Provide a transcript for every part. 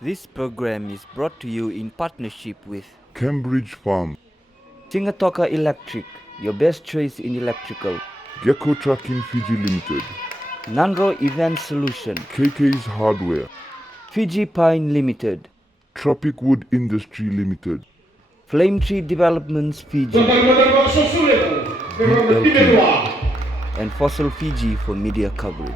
This program is brought to you in partnership with Cambridge Farm, Singatoka Electric, your best choice in electrical, Gecko Trucking Fiji Limited, Nandro Event Solution, KK's Hardware, Fiji Pine Limited, Tropic Wood Industry Limited, Flame Tree Developments Fiji, and Fossil Fiji for media coverage.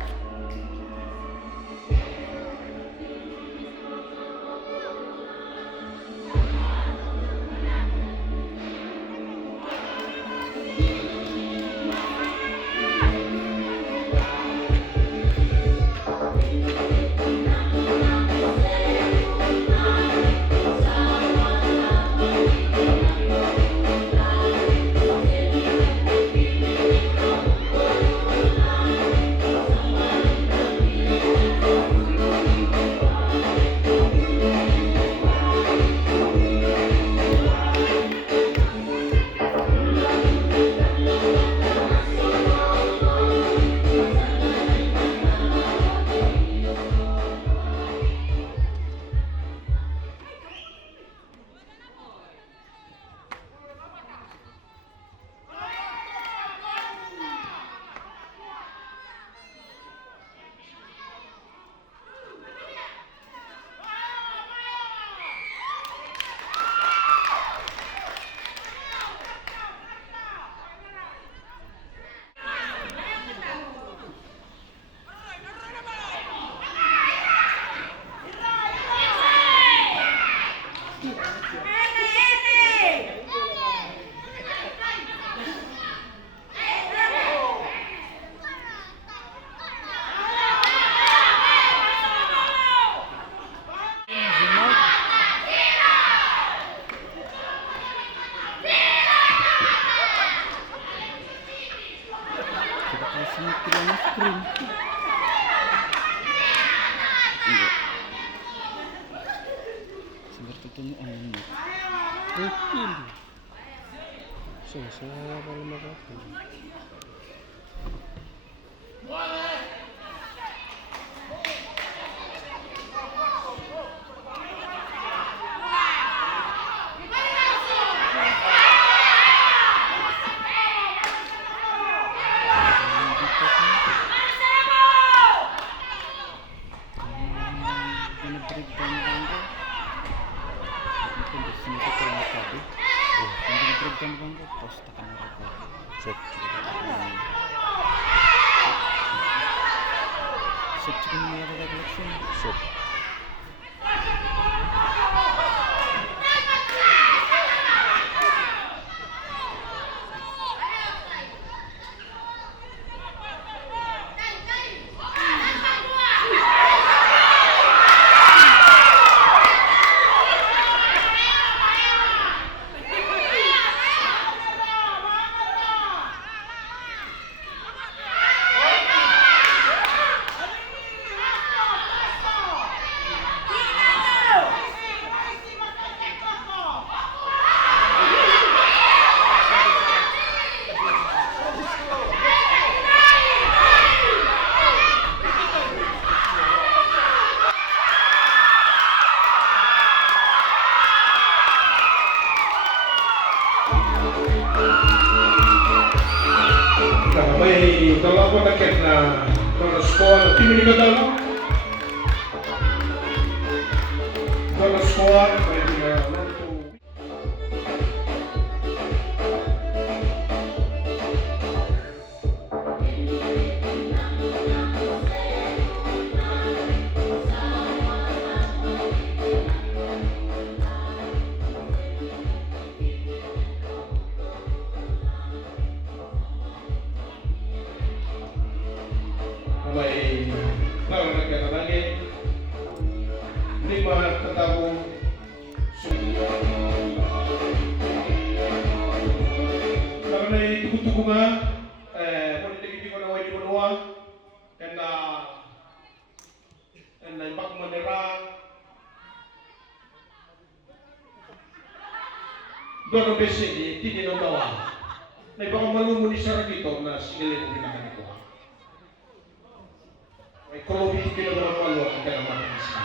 May dalawa na ket na score tim ni kadalo. Score may tahu negara lagi 5 ketahun karena tugu-tugu nga politik hindi ko na way di manuwa and ibang manera doon ang besi hindi na tawa na ibang malumuni sa dito na sinilin ko na kanito Como bitigyan naman ang palo at kalaman ng isa.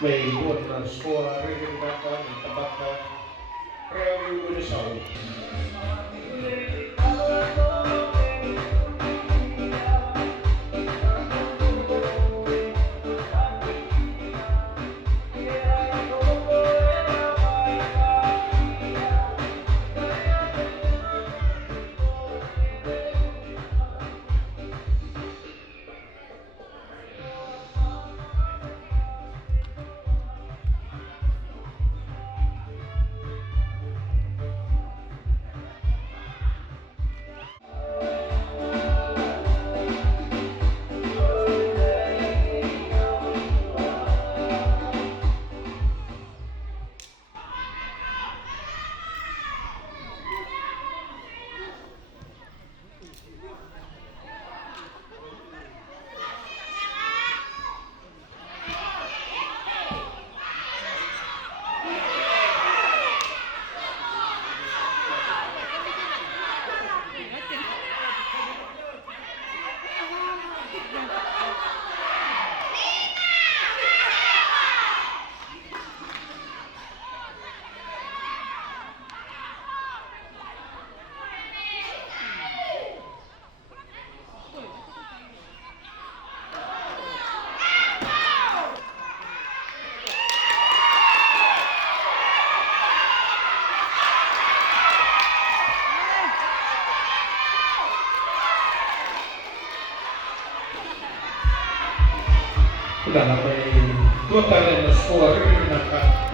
May buwan na score, rin baka, tabaka, Real Unisaw. Wala na may total na score rin naka.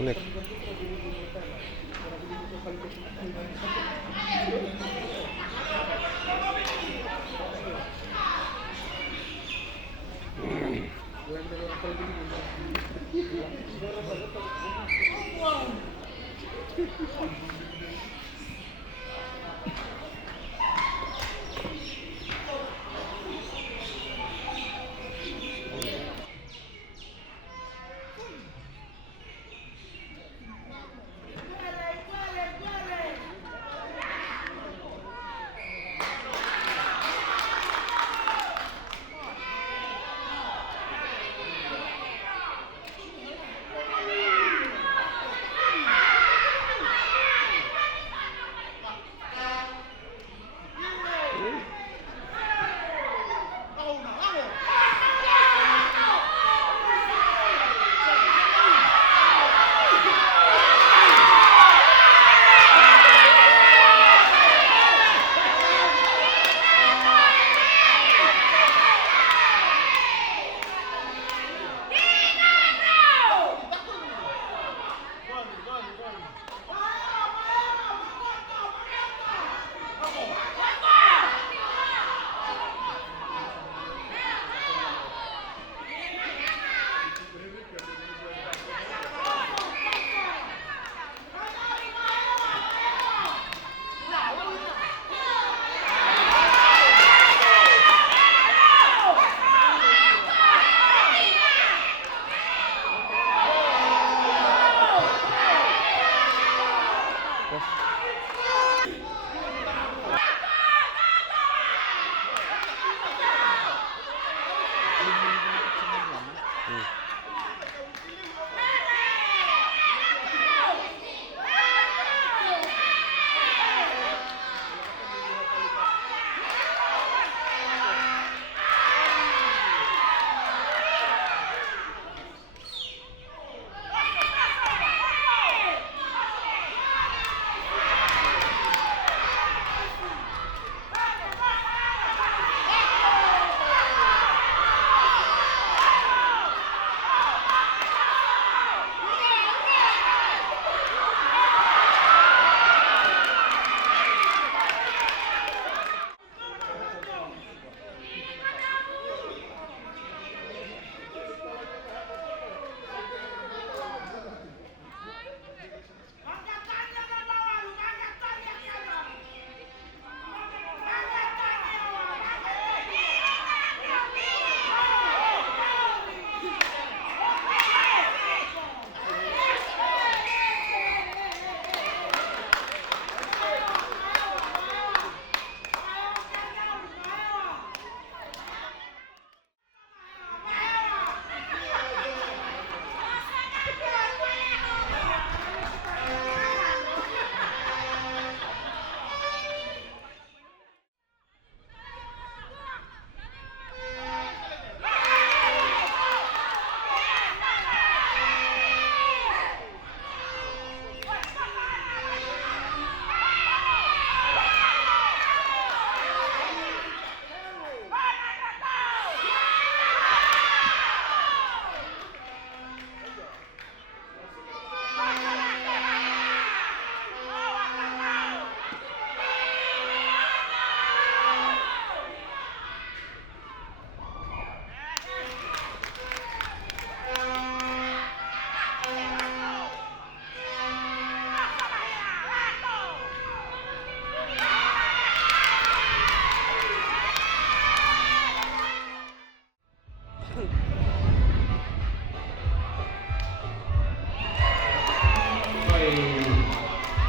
ku nekk.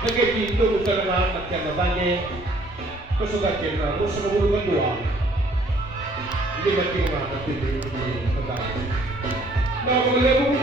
Nagkikito kita naman magkanabanye kasugatin na kung sa kabulukan dua hindi ba tingin mga kapitid yung pagkakas na ako nalabong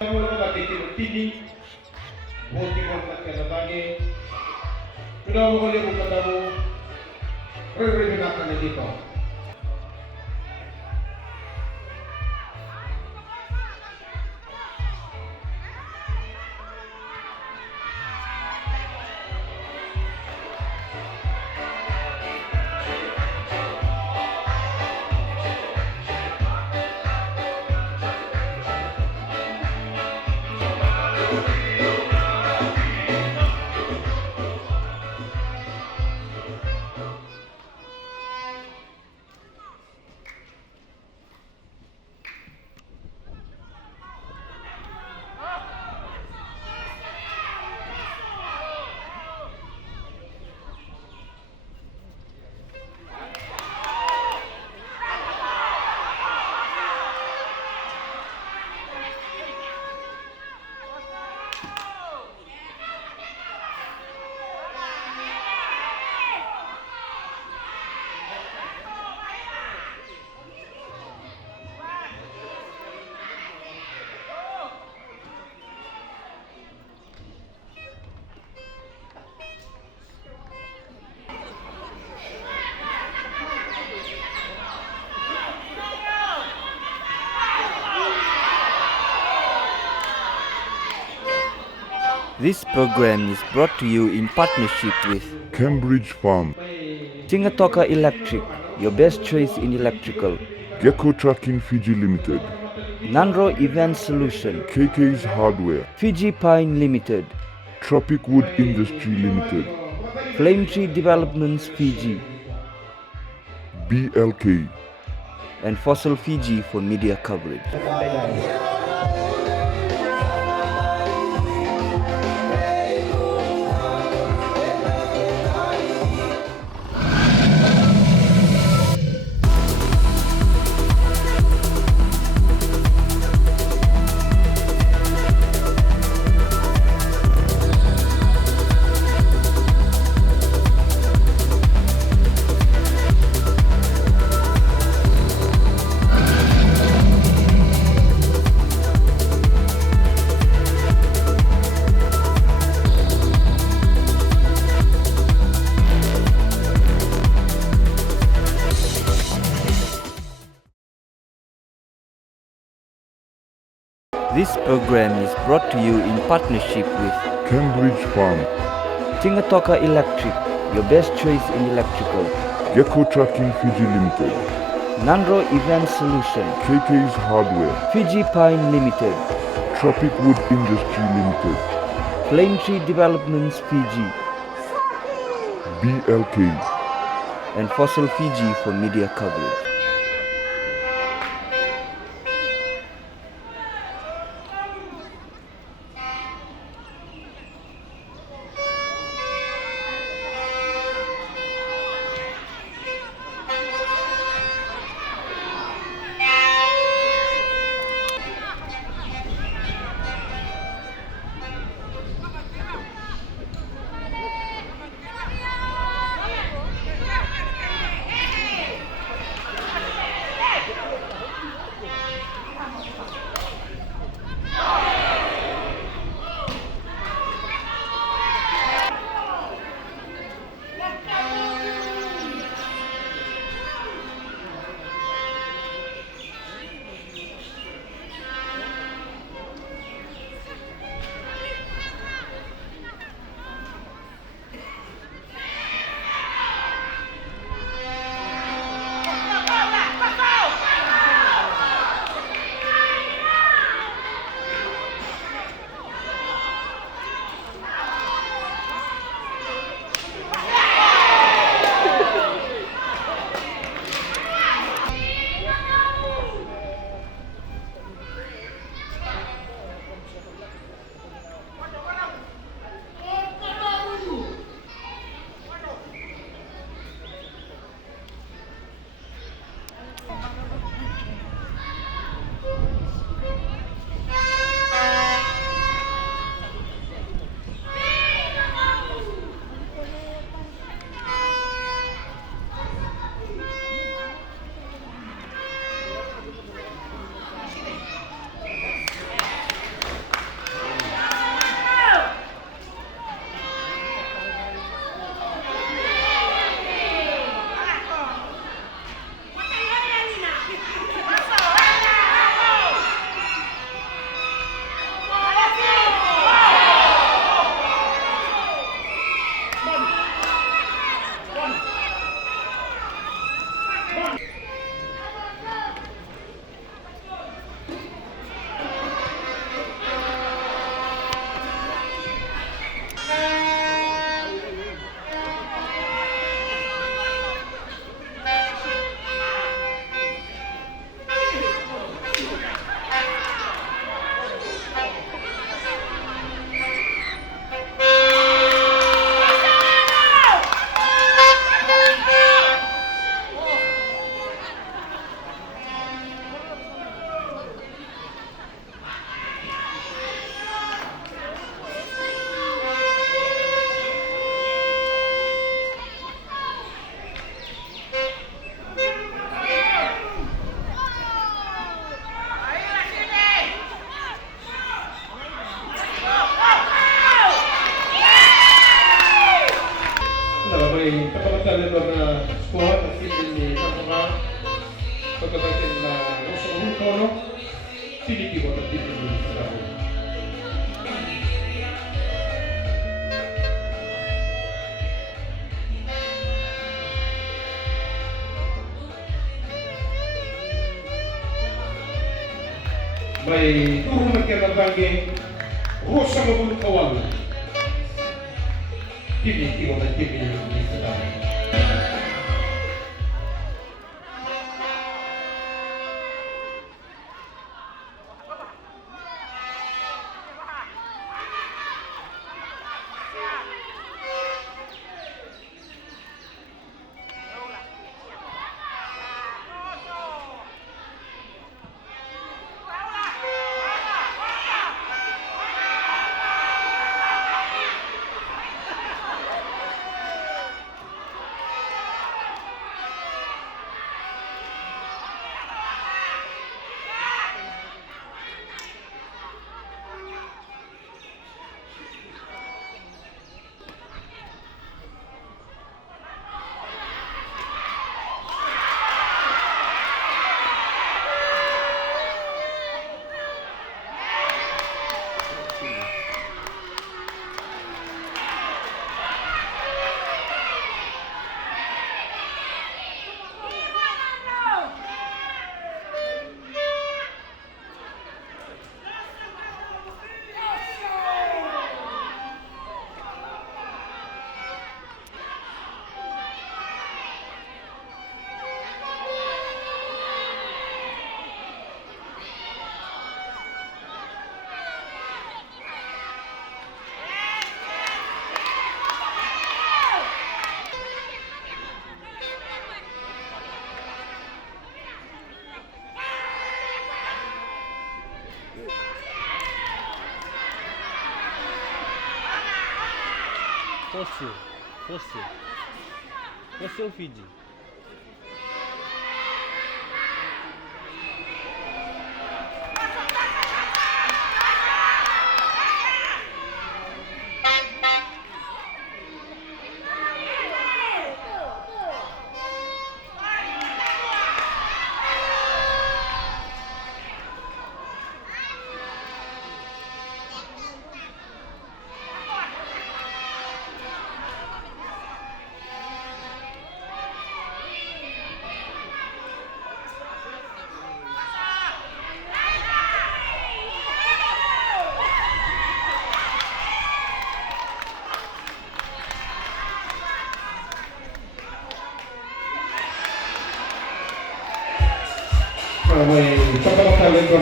Wala na natin TV, buti mo na kanabagi. Pero ko ulit mo katamo, re-review natin na dito. This program is brought to you in partnership with Cambridge Farm, Tingatoka Electric, your best choice in electrical. Gecko Trucking Fiji Limited, Nandro Event Solution, KK's Hardware, Fiji Pine Limited, Tropic Wood Industry Limited, Flame Tree Developments Fiji, BLK, and Fossil Fiji for media coverage. This program is brought to you in partnership with Cambridge Farm, Tingatoka Electric, your best choice in electrical. Gecko Trucking Fiji Limited, Nandro Event Solution, KK's Hardware, Fiji Pine Limited, Tropic Wood Industry Limited, Flame Tree Developments Fiji, BLK, and Fossil Fiji for media coverage. may turong na kinabangin Rosa Mabul Kawal. Kimi, Timo na Kimi ni Sadami. Fosse o feed. May pagkakatalan ko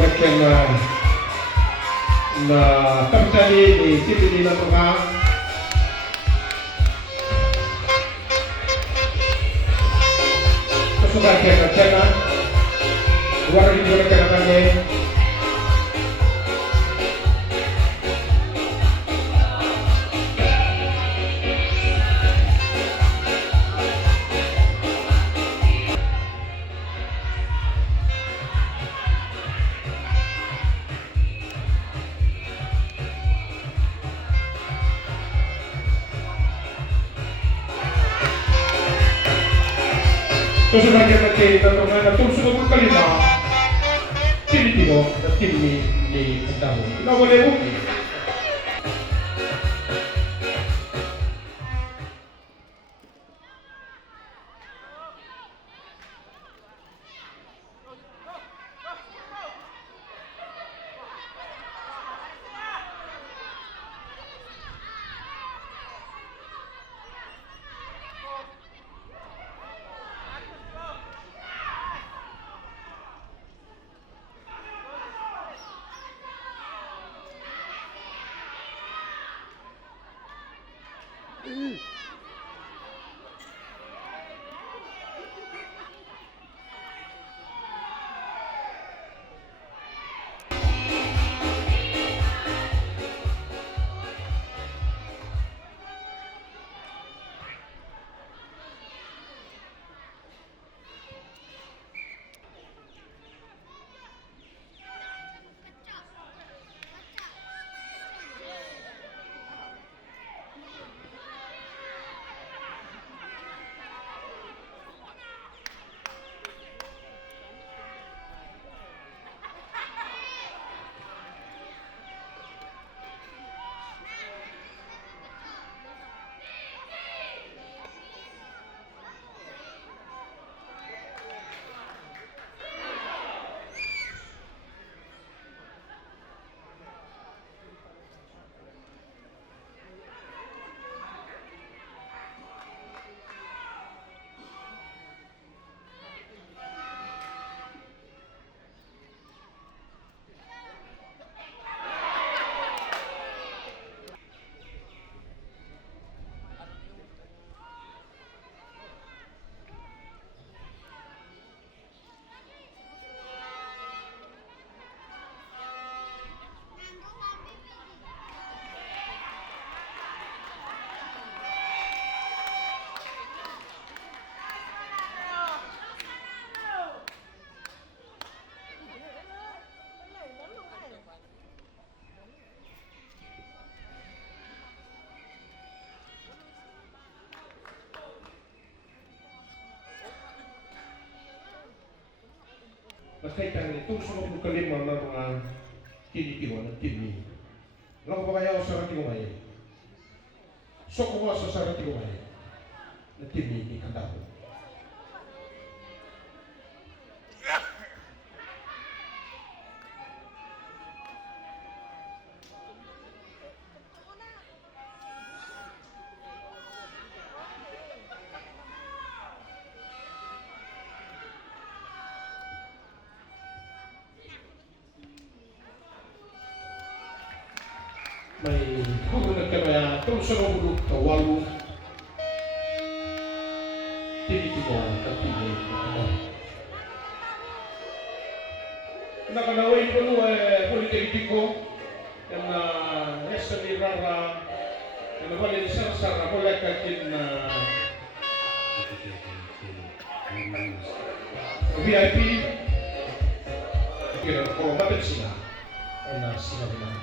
na kapitali ni Siti na Tuka. Kesukaan kena warna di dalam kenakannya. Kesukaan kena tumsukan kalina. Pilipino na tim ni Adamo. Nawala yung kaitan itong sa mga kalima ng mga kinikiwa ng kini. Lang ba kaya sa rati ko ngayon? So kung sa rati ko ngayon, na kini ni Kandako. May hubungan ka ba itong sa mga kawalu tinitigaw at tinitigaw. Nakanawin ko politiko yang nasa mirara yang nawalin sa mulai kakin VIP kira ko mabit sila na sila naman.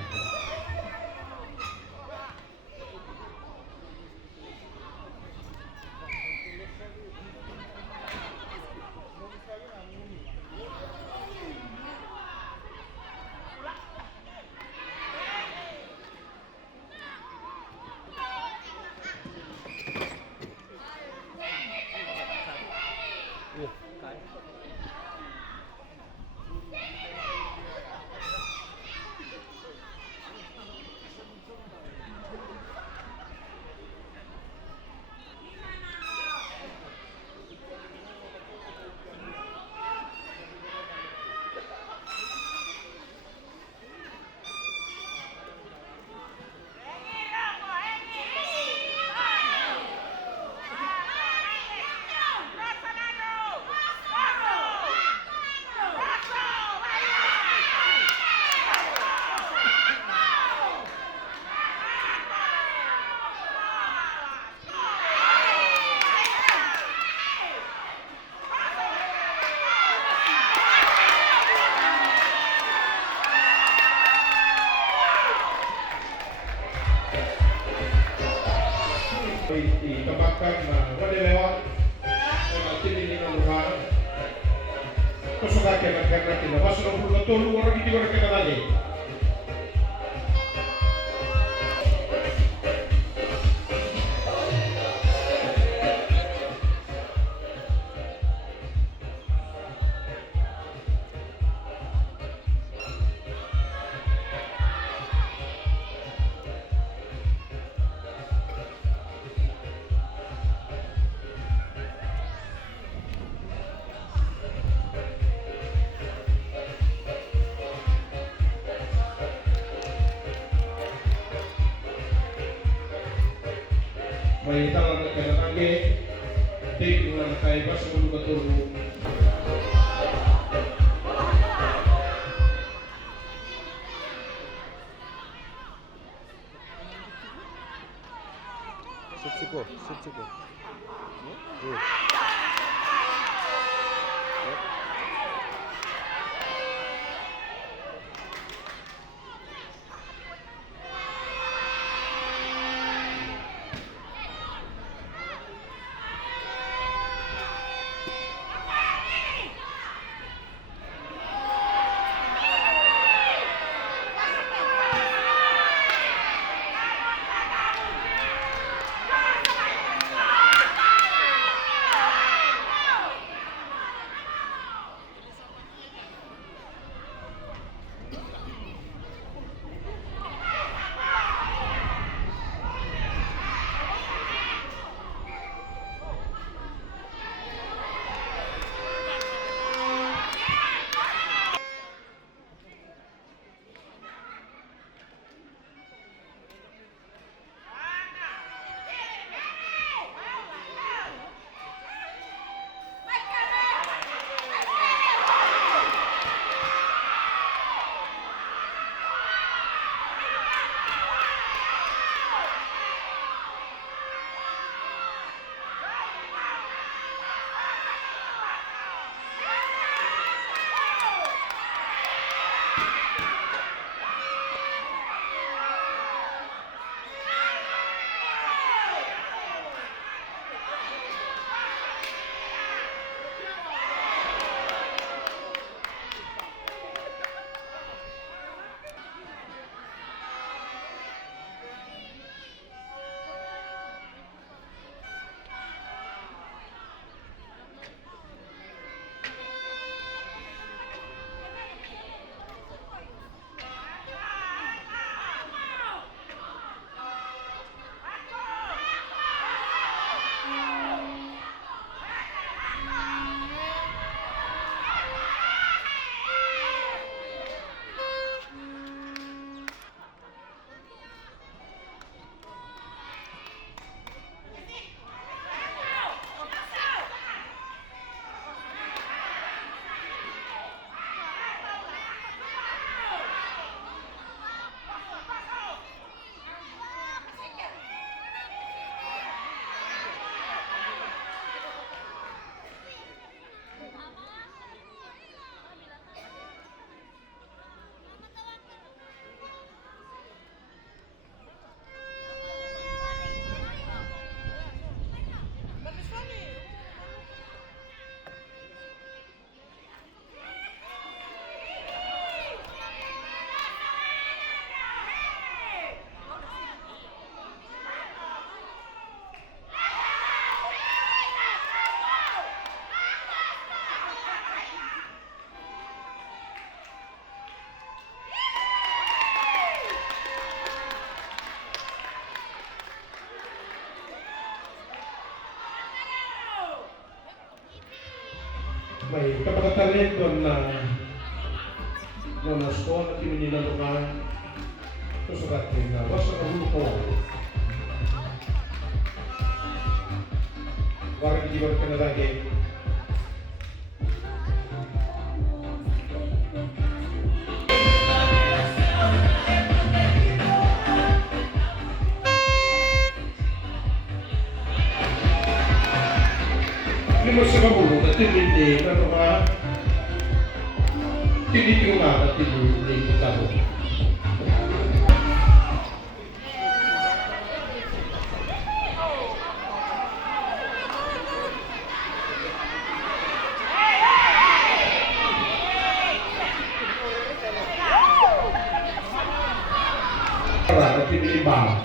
Ditambahkan pada lewat ini luar kesukaan karena kita masuk betul orang itu orang kita lagi. May tangan na kanatangge, take mga nakaiba sa mga katuro. Sitsiko. may kapag-talento na score na pininilalukan susukatin na wasa na grupo. Warang di ba ka na lagi? Lima sa kabulo na tinindi na mga tinitinga na tinindi na tao. Para tinindi ba?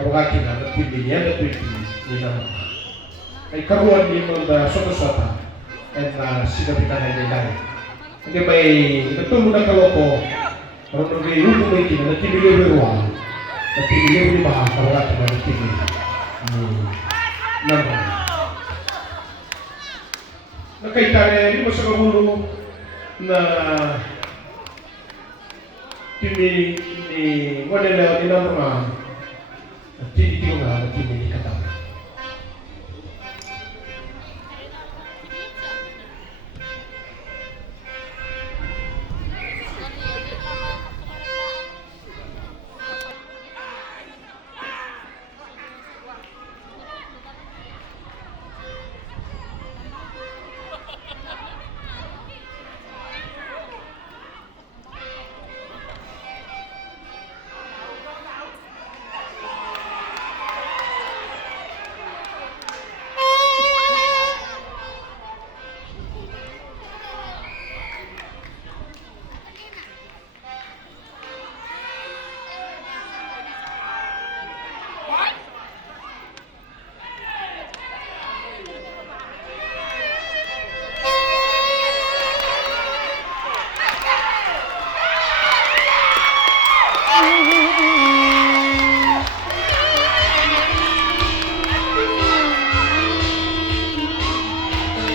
Kapag na tinindi yan na tinindi naman. Ay karuan ni mga sota-sota at sinabitan na nila. Hindi may nagtulong na kaloko karoon may hubungay din na timiliw ruwa at timiliw ni Baha kawalat na timiliw naman. Nakaitari ni mo sa kabulo na timiliw ni Manila ni Nama at tinitiw na timiliw katawa.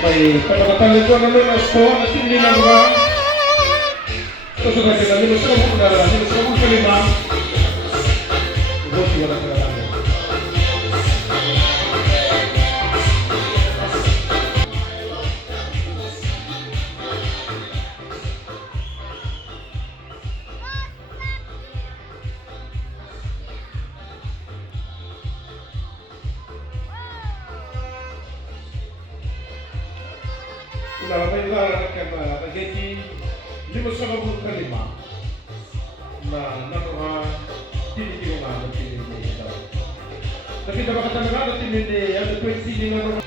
May pagkakatalento na may score na hindi na mga susugatin na lima sa kabuk na lima sa kabuk sa lima ubos yung walang kailangan. May lalakad na nageti lima sa kabuk na lima na mga tinitiyo nga na tinitiyo daw. Nakita ba ka talaga na tinitiyo na 20 na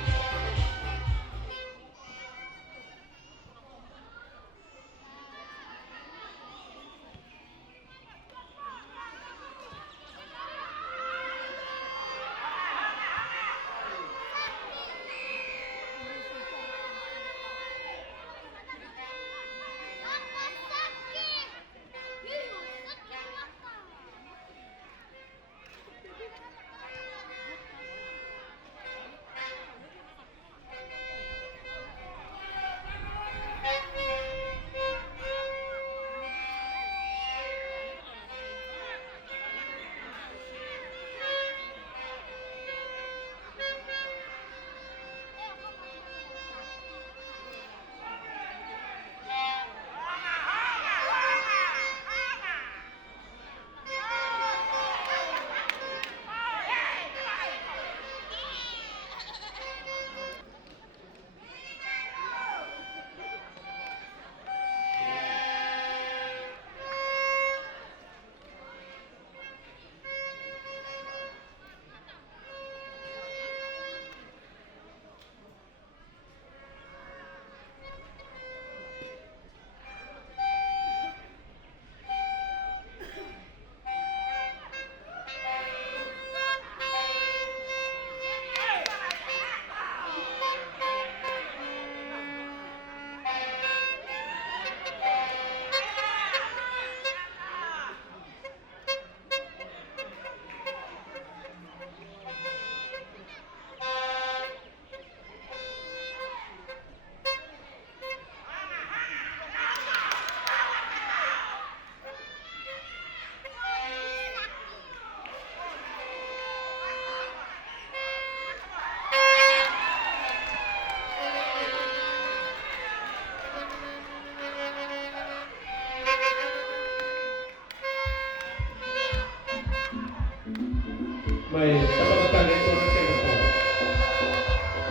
may kapagatan ito ng tempo.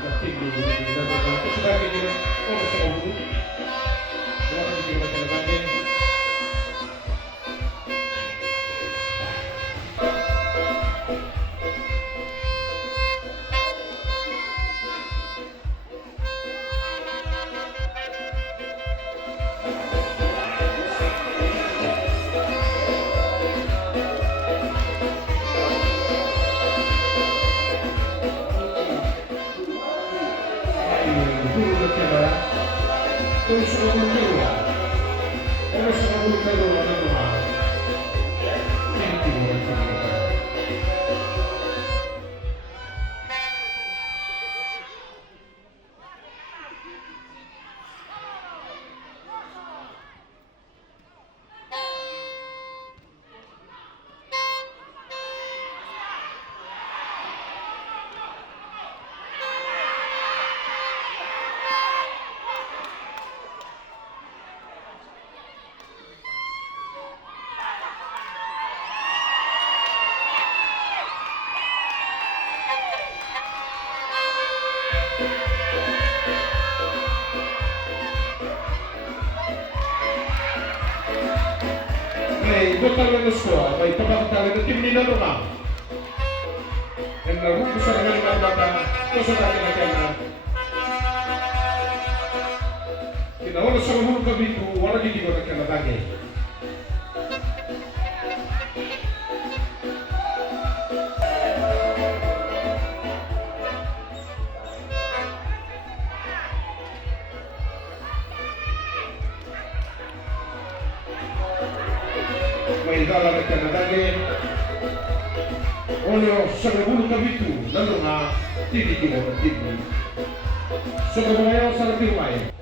Natigil na naman. Kasi bakit yun ang sa ulo? Wala kang hindi naman kinabagin. Kung sa mga nila, pero sa mga nila na naman, hindi mo rin sa mga. May total na score, may tabak-talag na tim nila naman. And naruto sa mga mga bata, ito sa dati na kaya kinahula sa mga kabito, wala hindi ko nagkanabagi. May dala na kanadagi. Olio sa mga kabito, lalo na tititi mo ng tibno. So kabayaw sa natiway.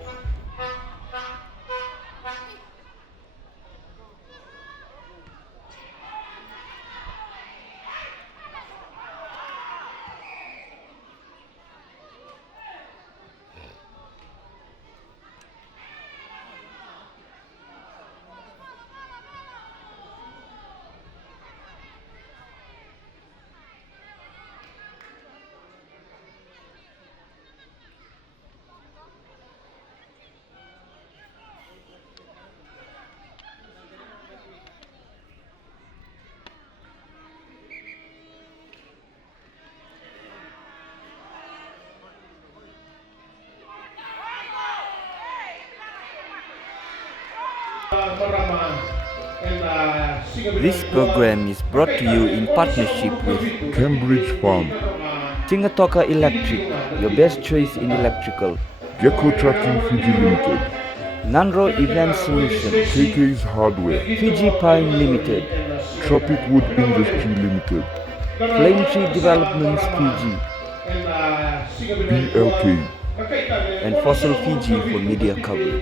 This program is brought to you in partnership with Cambridge Farm, Tingatoka Electric, your best choice in electrical, Gecko Tracking Fiji Limited, Nanro Event Solutions, KK's Hardware, Fiji Pine Limited, Tropic Wood Industry Limited, Flame Tree Developments Fiji, BLK, and Fossil Fiji for media coverage.